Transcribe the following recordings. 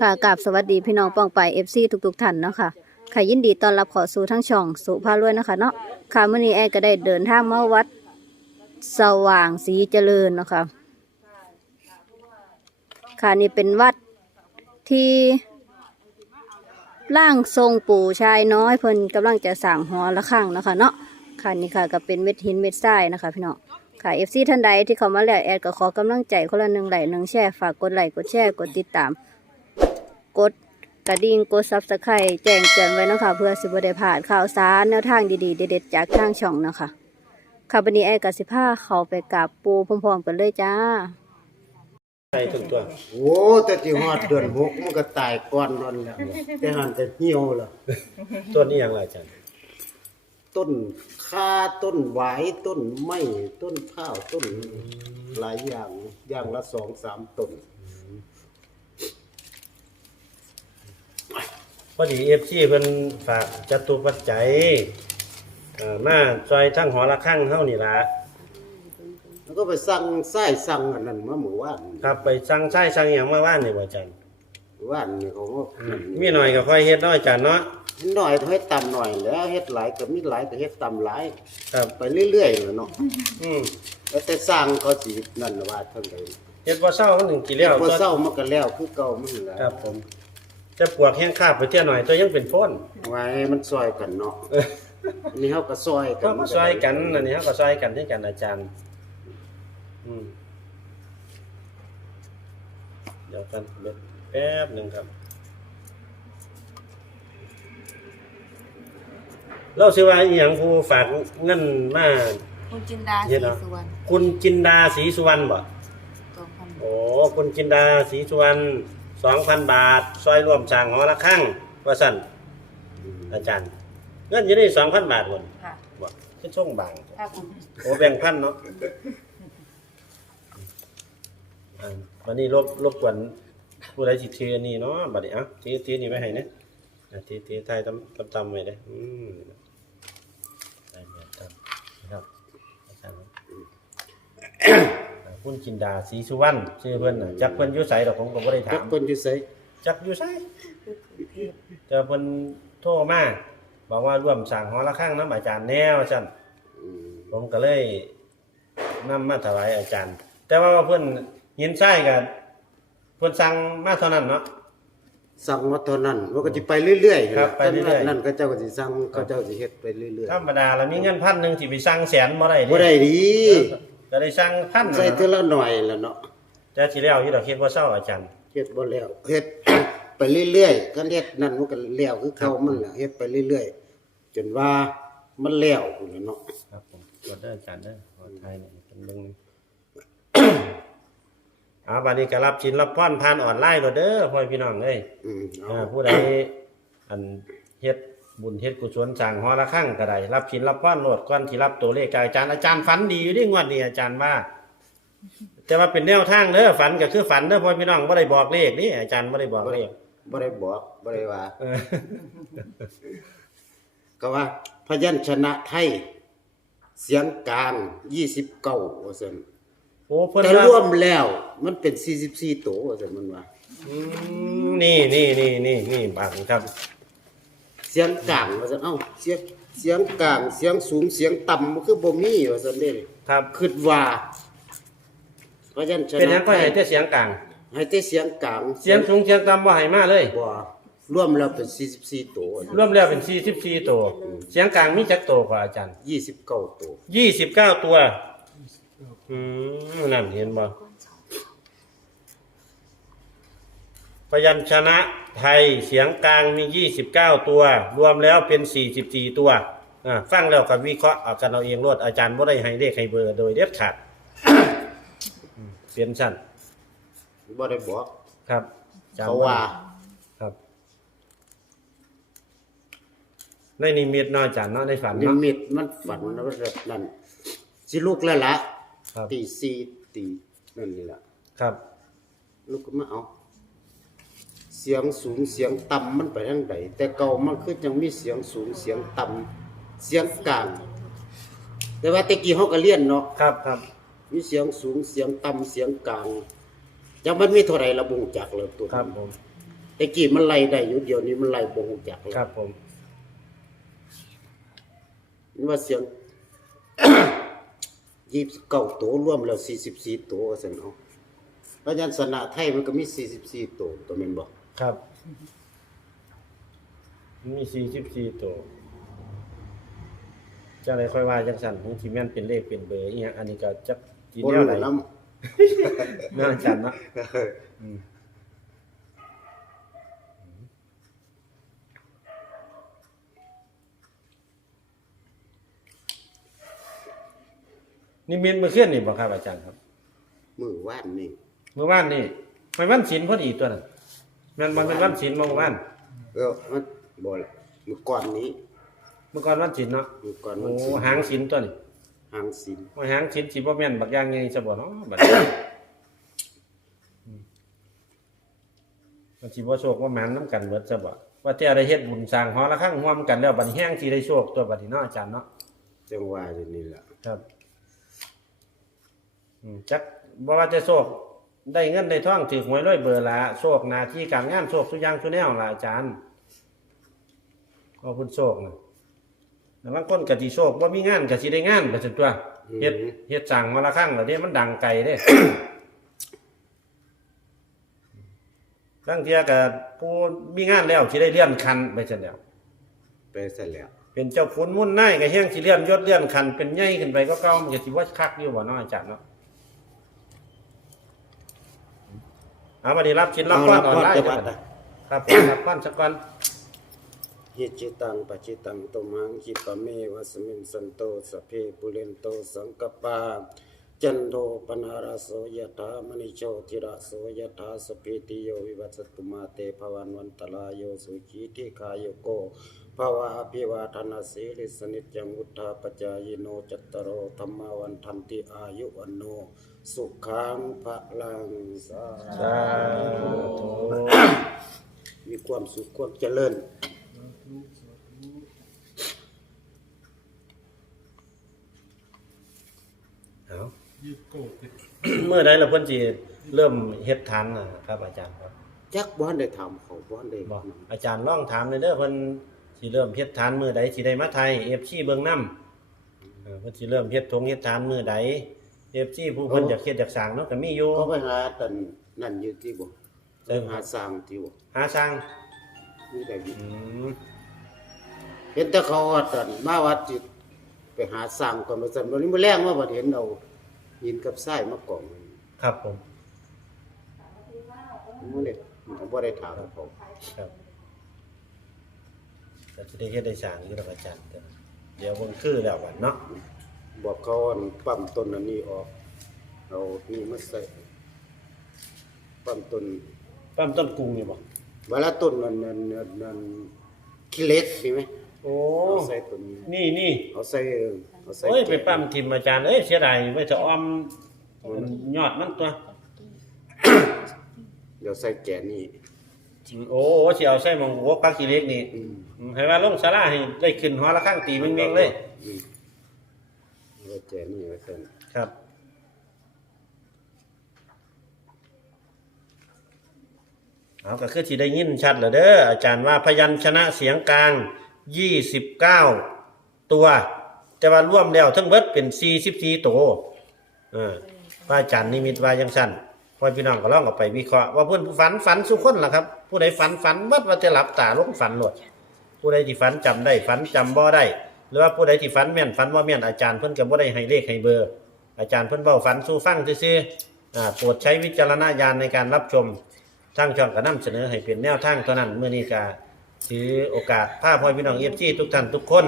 ค่ะกับสวัสดีพี่น้องป้องไปเอฟซีทุกๆท่านเนาะค่ะค่ะยินดีต้อนรับเขอสู่ทั้งช่องสุภาพรวยเนาะคะเนาะค่ะเมื่อนี้แอร์ก็ได้เดินทางมาวัดสว่างสีเจริญเนาะค่ะค่ะนี่เป็นวัดที่ร่างทรงปู่ชายน้อยเพิ่นกำลังจะสั่งหอละข้างเนาะคะเนาะค่ะนี่ค่ะก็เป็นเม็ดหินเม็ดทรายนะคะพี่น้องค่ะเอฟซีท่านใดที่เข้ามาแล้วแอดก็ขอกำลังใจคนละหนึ่งไหลค์หนึ่งแชร์ฝากกดไลค์กดแชร์กดติดตาม กดกระดิ่งกดซับสไครต์แจ้งเตือนไว้เนาะคะเพื่อสิบได้พลาดข่าวสารแนวทางดีๆ เด็ดๆจากทางช่องเนาะคะค่ะวันนี้แอดกับสิผ้าเขาไปกับปูพร้อมๆกันเลยจ้าใส่ทุกตัวโอ้แต่ที่ฮอดเดือนหกมันก็ตายก่อนนั่นแหละแต่หันแต่เหี่ยวล่ะตัวนี้ยังไรอาจารย์ต้นคาต้นหวายต้นไม้ต้นข้าวต้นหลายอย่างอย่างละสองสามต้น พอดีเอฟซีเพิ่นฝากจตุปัจจัยเอ่อมาซอยทั้งหอละข้างเฮานี่ล่ะแล้วก็ไปสั่งไส้สั่งอันนั้นมาหมู่ว่านครับไปสั่งใช้สั่งหยังมาว่านนี่บ่อาจารย์ว่านนี่เขาก็มีหน่อยก็ค่อยเฮ็ดเนาะอาจารย์เนาะหน่อยเฮ็ดตำหน่อยแล้วเฮ็ดหลายก็มีหลายก็เฮ็ดตำหลายครับ ไปเรื่อยๆเลยเนาะอืมแล้วแต่สร้างเขาสินั่นน่ะว่าเท่าใดเฮ็ดบ่เศร้ามันถึงกี่แล้วพอตัวเศร้ามันก็แล้วคือเก่ามันแหละครับผม จะปวกแห้งคาบไปเที่ยหน่อยตัวยังเป็นโฟนไว้มันซอยกันเนาะเอออันนี้เฮาก็ซอยกัก็นซอยกันอันนี้เฮาก็ซอยกันที่กันอาจารย์ อืมเดี๋ยวกันเดี๋ยวแป๊บหนึงครับเราสิว่าอีหยังผู้ฝากเงินมาคุณจินดาเย็ศรีนเหรอสุวรรณคุณจินดาศรีสุวรรณบ่สองพันโอ้คุณจินดาศรีสุวรรณ สองพันบาท ซอยรวมสร้างหอละข้างว่าสั่นอาจารย์เงินอยู่นี่สองพันบาทคนค่ะบ่คือช่วงบางครับผมโอ้แบ่งพันเนาะอ่าวันนี้รบรบกวนผู้ใดสิถืออันนี้เนาะบัดนี้เอะถือถือนี่ไว้ให้นะอะถือถือไทยตำตำตำไว้เด้ออืมได้แบบตำนะครับอาจารย์ ครับอ่าคุณจินดาศรีสุวรรณชื่อเพิ่นน่ะจักเพิ่นอยู่ไสดอกผมก็บ่ได้จัถากม เพิ่นอยู่ไสจักอยู่ไสเจอเพิ่นโทรมาบอกว่าร่วมสร้างหอระฆังนํอาจารย์แนวซั่นอืมผมก็เลยนำมาถวายอาจารย์ แต่ว่าเพิ่นหินทรายกับเพิ่นสั่งมาเท่านั้นเนาะ สั่งมาเท่านั้นมันก็สิไปเรื่อยๆครับไปเรื่อยๆ นั่นก็เจ้าก็สิสั่งเขาเจ้าสิเฮ็ดไปเรื่อยธรรมดาแล้วมีเงินพันหนึงสิไปสั่งแสนบ่ได้ๆบ่ได้ดี ก็ได้สั่งพันใส่เท่าละหน่อยแล้วเนาะแต่สิแล้วอยู่ดอกเฮ็ดบ่เศร้าอาจารย์เฮ็ดบ่แล้วเฮ็ดไปเรื่อยๆคันเฮ็ดนั่นมันก็แล้วคือเก่ามันล่ะเฮ็ดไปเรื่อยๆจนว่ามันแล้วพุ่นล่ะเนาะครับผมกดเด้ออาจารย์เด้อขอทายหนี่อยเป็นเบิ่งหนึงเอาบัดนี้ก็รับชินรับพรผ่านออนไลน์โลดเด้อพ่อพี่น้องเอ้ยอืมเอาอ่าผู้ใดอันเฮ็ด บุญเฮ็ดกุศลสร้างหอระฆังก็ได้รับชินรับพรโลดก่อนที่รับตัวเลขจากอาจารย์อาจารย์ฝันดีอยู่เดิงวดนี้อาจารย์ว่า แต่ว่าเป็นแนวทางเด้อฝันก็คือฝันเด้อพ่อพี่น้องบ่ได้บอกเลขนี่อาจารย์บ่ได้บอกเลขบ่ได้บอกบ่ได้ว่าเออก็ว่า พยัญชนะไทย เสียงกลาง29ว่าซั่นโอ้เพิ่นแต่ว่ารวมแล้วมันเป็น44ตัวว่าซั่นมันว่า อืมนี่นี่นี่นี่นี่บังครับ เสียงกลางว่าซั่นเอ้าเสียงเสียงกลาง เสียงสูงเสียงต่ำมันคือบ่มีว่าซั่นเด้ครับ คิดว่าพยัญชนะเป็นหยังก็ให้แต่เสียงกลาง ให้แต่เสียงกลางเสียงสูงเสียงต่ำบ่ให้มาเลย บ่รวมแล้วเป็น44ตัวรวมแล้วเป็น 44 ตัว เสียงกลางมีจักตัวกว่าอาจารย์ 29ตัวยี่สิบเก้าตัว อืมนั่นเห็นบ่ พยัญชนะไทยเสียงกลางมียี่สิบเก้าตัว รวมแล้วเป็นสี่สิบสี่ตัวอ่าฟังแล้วกับวิเคราะห์เอากันเอาเองรวดอาจารย์บ่ได้ให้เลขให้เบอร์โดยเด็ดขาด อืมเปลี่ยนสั้นบ่ได้บอกครับจำเขาว่า ครับ ในนิมิตเนาะอาจารย์เนาะในฝันนิเนาะ มิตมันฝันแล้วแบบนั้นสิลูกแล้วล่ะครับ ตีสี่ตีนั่นนี่ล่ะครับ ลูกก็มาเอา เสียงสูงเสียงต่ำมันไปทางใดแต่เก่ามันคือจังมีเสียงสูงเสียงต่ำเสียงกลาง แต่ว่าแต่กี้เฮาก็เรียนเนาะครับครับมีเสียงสูงเสียงต่ำเสียงกลางจังมันมีเท่าไหร่ระบุจักเลยตัวครับผมแต่กี้มันไล่ได้อยู่เดี๋ยวนี้มันไล่บ่ฮู้จักแล้วครับผมนี่ว่าเสียง ยี่สิบเก้าตัวรวมแล้วสี่สิบสี่ตัวว่าซั่นเอาพยัญชนะไทยมันก็มีสี่สิบสี่ตัวตัวแม่นบ่ ครับ มีสี่สิบสี่ตัวจะอะไรค่อยว่าจังสันของที่แม่นเป็นเลขเป็นเบอร์อีหยังอันนี้ก็จักจีบ่แนวรู้ไหนนำน่าจันเนาะอืมนี่มินมาเคลื่อนนี่บ่ครับอาจารย์ครับ มื้อวานนี่เมื่อวานนี่ไม่วันศีลพอดีตัวนั้น แมันมันเป็นวันศีลเมื่อวานเออมันบ่ละมื้อก่อนนี้เมื่อก่อนวันศีลเนาะมื้อก่อนโอ้วันศิลหางศีลตัวนี้หางศิลว่าหางศีลสิบ่แม่นบักอย่างไงซะบ่เนาะบัดนี้อืมมันสิบ่โชคว่าหมันนํกันเบิดซะบ่ว่าแต่ได้เฮ็ดบุญสร้างหอละครั้งร่วมกันแล้วบัดนี้แห้งสิได้โชคตัวบัดนี้เนาะอาจารย์เนาะจังว่าอยู่นี่ล่ะครับอืมจักบ่ว่าจะโชค ได้เงินได้ทองถือหวยรวยเบอร์ละโชคหน้าที่การงานโชคทุกอย่างทุกแนวล่ะอาจารย์ขอบคุณโชคนะแต่บางคนก็สิโชคบ่มีงานก็สิได้งานไปซั่นตัวเฮ็ดเฮ็ดสร้างมาละครั้งแล้วเด้มันดังไกลเด้บางเที่ยก็ผู้มีงานแล้วสิได้เลื่อนขั้นไปซั่นแล้วไปซะแล้ว เป็นเจ้าขุนมุ่นนายก็แฮงสิเลื่อนยศเลื่อนขั้นเป็นใหญ่ขึ้นไปก็เก่ามันก็สิว่าคักอยู่บ่เนาะอาจารย์เนาะ เอาบัดนี้รับชิ้นรับเอาก้อละนออนพอไลน์จะจังบัดบัดอะครับผมรับก้อนสักก้อนหิจิตังปัจจิตังตุมังคิปะเมวะสมินสันโตสพเพปุเรนโตสังกปปาจันโทปนาราโสยถามณิโชติราโสยถาสพเพติโยวิวัสสตุมาเตภวันวันตลายโยสุขีทิคายโก ภาวะอภิวาทนาสีลิสนิจังุทธาปจายโนจัตตารธรรมวันทันติอายุวันโน สุขังพระลังสาธุมีความสุขความเจริญเมื่อใดเราเพิ่นสิเริ่มเฮ็ดทานนะครับ อาจารย์ครับจักบ้านได้ถามเขาบ้านได้บอกอาจารย์ลองถามเลยเด้อเพิ่น สิเริ่มเฮ็ดทานมื้อใดสิได้มาไทย FC เบิ่งนำเออเพิ่นสิเริ่มเฮ็ดทงเฮ็ดทานมื้อใด FC ผู้เพิ่นอยากเฮ็ดอยากสร้างเนาะก็มีอยู่เขาไปหาตันนั่นอยู่ที่บ่ใช่ไปหาสร้างที่บ่หาสร้างมีได้อยู่อืมเห็นแต่เขาว่าตันมาวัดจิตไปหาสร้างก่อนมาสั่นวันนี้มื้อแรงมาบ่เห็นเอาหินกับทรายมากองครับผมมื้อนี้ผมบ่ได้ถามเขาครับ ก็สิได้เฮ็ดได้สร้างอยู่ดอกอาจารย์เด้อเดี๋ยวเบิ่งคือแล้วกันเนาะบอกเขาว่าปั๊มต้นอันนี้ออก เอานี่มาใส่ปั๊มต้นปั๊มต้นกรุงนี่บ่เวลาต้นนั้นนั้นนั้นนั้นขี้เหล็กมีไหมโอ้เอาใส่ต้นนี้นี่นี่เอาใส่เออเอาใส่โอ้ยไปปั๊มทิมอาจารย์เอ้ยเสียดายไว้จะอ้อมยอดมันตัว เดี๋ยวใส่แก่นี่ โอ้เสิเอาใส่หมองหัวปักขี้เล็กนี่อืมอืมให้ว่าลงศาลาให้ได้ขึ้นหอละข้างตีเม่งๆเลย อืมเอาแก่นี่ไว้ใส่ครับ เอาก็คือที่ได้ยินชัดแล้วเด้ออาจารย์ว่าพยัญชนะเสียงกลาง 29 ตัว แต่ว่าร่วมแล้วทั้งเบิดเป็น 44 ตัวเออพระอาจารย์นิมิตว่าจังซั่น พ่อพี่น้องก็ลองเอาไปวิเคราะห์ว่าเพิ่อนผู้ฝันฝันสุขคนล่ะครับ ผู้ใดฝันฝันเบิดว่าจะหลับตาลงฝันโลดผู้ใดที่ฝันจำได้ฝันจำบ่ได้ หรือว่าผู้ใดที่ฝันแม่นฝันว่าแม่นอาจารย์เพิ่นก็บ่ได้ให้เลขให้เบอร์ อาจารย์เพิ่นเว้าฝันสู่ฟังซื่อๆอ่าโปรดใช้วิจารณญาณในการรับชมทางช่องก็นำเสนอให้เป็นแนวทางเท่านั้นเมื่อนี้ก็ถือโอกาสพาพ่อพี่น้อง FC ทุกท่านทุกคน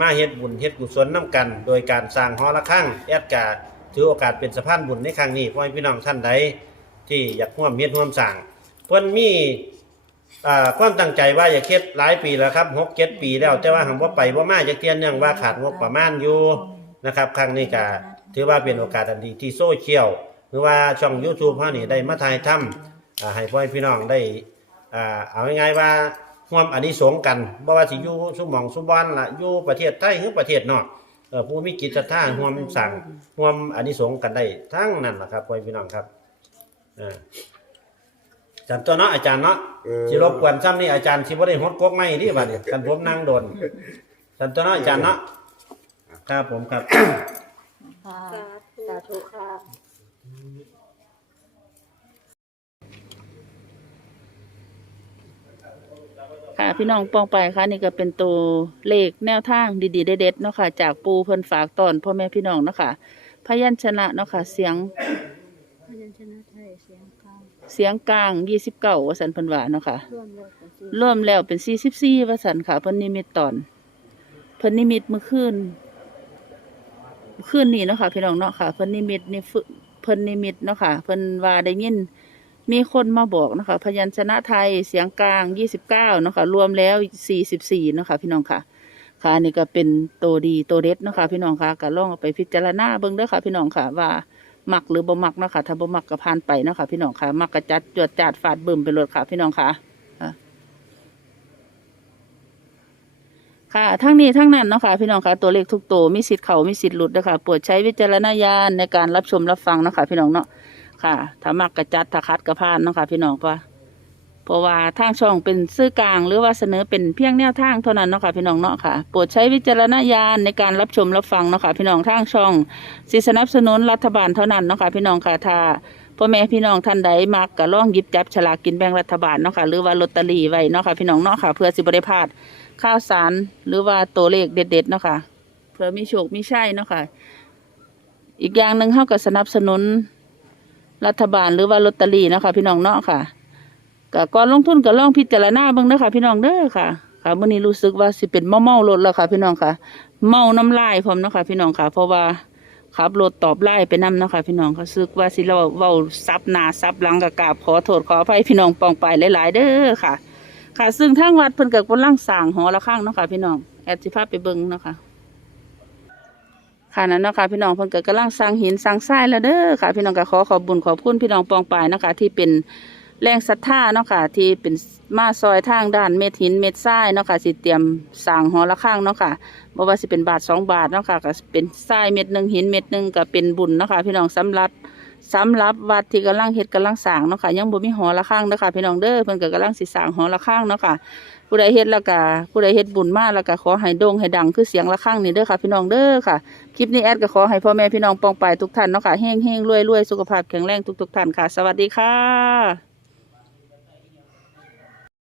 มาเฮ็ดบุญเฮ็ดกุศลนํกัน โดยการสร้างหอระฆังแอดกา ถือโอกาสเป็นสะพานบุญในครั้งนี้พ่อพี่น้องท่านใดที่อยากร่วมเฮ็ดร่วมสร้างเพิ่นมีอ่าความตั้งใจว่าอยากเฮ็ดหลายปีแล้วครับ6 7ปีแล้วแต่ว่าหังบ่ไปบ่มาจักเที่ยเนื่องว่าขาดงบประมาณอยู่นะครับครั้งนี้ก็ถือว่าเป็นโอกาสอันดีที่โซเชียลหรือว่าช่อง YouTube เฮานี่ได้มาถ่ายทำอ่าให้พ่อให้พี่น้องได้อ่าเอาง่ายๆว่าร่วมอานิสงส์กันบ่ว่าสิอยู่สุหมองสุบอนล่ะอยู่ประเทศไทยหรือประเทศนอก เอ่อผู้มีกิจศรัทธาร่วมสั่งร่วมอานิสงส์กันได้ทั้งนั้นล่ะครับพ่อให้พี่น้องครับอ่าจำตัวเนาะอาจารย์เนาะเออสิรบกวนซ้ำนี่อาจารย์สิบ่ได้ฮดกกไม้ดิบัดนี้กันผมนั่งโดนจำตัวเนาะอาจารย์เนาะครับผมครับสาธุค่ะ ค่ะ พี่น้องปองไปค่ะนี่ก็เป็นตัวเลขแนวทางดีๆเด็ดๆเนาะค่ะจากปูเพิ่นฝากตอนพ่อแม่พี่น้องเนาะค่ะพยัญชนะเนาะค่ะเสียงพยัญชนะไทยเสียงกลางเสียงกลางยี่สิบเก้าวสันเพิ่นว่าเนาะค่ะร่วมเลยกันสิรวมแล้วเป็นสี่สิบสี่วสันค่ะเพิ่นนิมิตตอนเพิ่นนิมิตเมื่อคืนคืนนี้เนาะค่ะพี่น้องเนาะค่ะเพิ่นนิมิตนี่เพิ่นนิมิตเนาะค่ะเพิ่นว่าได้ยิน มีคนมาบอกนะคะ พยัญชนะไทยเสียงกลางยี่สิบเก้านะคะรวมแล้วสี่สิบสี่นะคะ พี่น้องค่ะค่ะนี่ก็เป็นโตวดีโตวเด็ดนะคะ พี่น้องค่ะก็ลองเอาไปพิจารณาเบิ่งเด้อค่ะ พี่น้องค่ะว่าหมักหรือบ่มักนะคะถ้าบ่มักก็ผ่านไปนะคะ พี่น้องค่ะหมักกระจัดจวดจาดฟาดบึ้มไปเลยค่ะ พี่น้องค่ะค่ะทั้งนี้ทั้งนั้นเนาะค่ะพี่น้องค่ะตัวเลขทุกตัวมีสิทธิ์เขามีสิทธิ์หลุดนะคะโปรดใช้วิจารณญาณในการรับชมรับฟังนะคะพี่น้องเนาะ ค่ะถ้ามักกระจัดถ้าคัดกระพานเนาะค่ะ พี่น้องว่าเพราะว่าทางช่องเป็นซื่อกลางหรือว่าเสนอเป็นเพียงแนวทางเท่านั้นเนาะค่ะพี่น้องเนาะค่ะโปรดใช้วิจารณญาณในการรับชมรับฟังเนาะค่ะพี่น้องทางช่องสิสนับสนุนรัฐบาลเท่านั้นเนาะค่ะพี่น้องค่ะถ้าพ่อแม่พี่น้องท่านใดมักก็ลองหยิบจับฉลากกินแบ่งรัฐบาลเนาะค่ะหรือว่าลอตเตอรี่ไว้เนาะค่ะพี่น้องเนาะค่ะเพื่อสิบริพาดข้าวสารหรือว่าตัวเลขเด็ดๆเนาะค่ะเพื่อมีโชคมีชัยเนาะค่ะอีกอย่างหนึ่งเขาก็สนับสนุน รัฐบาลหรือว่าลอตเตอรี่นะคะพี่น้องเนาะค่ะก็ก่อนลงทุนก็ลองพิจารณาเบิ่งเด้อค่ะพี่น้องเด้อค่ะ ค่ะมื้อนี้รู้สึกว่าสิเป็นเมาเมาๆรถแล้วค่ะ พี่น้องค่ะ เมาน้ำลายพร้อมเนาะค่ะพี่น้องค่ะ เพราะว่าขับรถตอบไล่ไปนํเนะคะพี่น้องค่ะซึกว่าสิเราเว้าซับหนาซับหลังก็กาบขอโทษขออภัยพี่น้องปองไปหลายๆ เด้อค่ะ ค่ะ ซึ่งทางวัดเพิ่นก็กำลังสางหอระฆังเนาะค่ะพี่น้องแอดสิพาพไปเบิ่งเนาะค่ะ ค่ะนั่นเนาะค่ะพี่น้องเพิ่นก็กำลังสร้างหินสร้างทรายแล้วเด้อค่ะ พี่น้องก็ขอขอบบุญขอบคุณพี่น้องปองปายเนาะค่ะที่เป็นแรงศรัทธาเนาะค่ะที่เป็นมาซอยทางด้านเม็ดหินเม็ดทรายเนาะค่ะสิเตรียมสร้างหอละข้างเนาะค่ะบ่ว่าสิเป็นบาทสองบาทเนาะค่ะก็เป็นทรายเม็ดหนึ่งหินเม็ดหนึ่งก็เป็นบุญเนาะค่ะพี่น้องสำหรับ สำหรับวัดที่กำลังเฮ็ดกำลังสร้างเนาะค่ะยังบ่มีหอระฆังเด้อค่ะพี่น้องเด้อเพิ่นก็กำลังสิสร้างหอระฆังเนาะค่ะผู้ใดเฮ็ดแล้วก็ผู้ใดเฮ็ดบุญมาแล้วก็ขอให้โด่งให้ดังคือเสียงระฆังนี่เด้อค่ะพี่น้องเด้อค่ะคลิปนี้แอดก็ขอให้พ่อแม่พี่น้องปองไปทุกท่านเนาะค่ะเฮงๆรวยๆสุขภาพแข็งแรงทุกๆท่านค่ะ สวัสดีค่ะ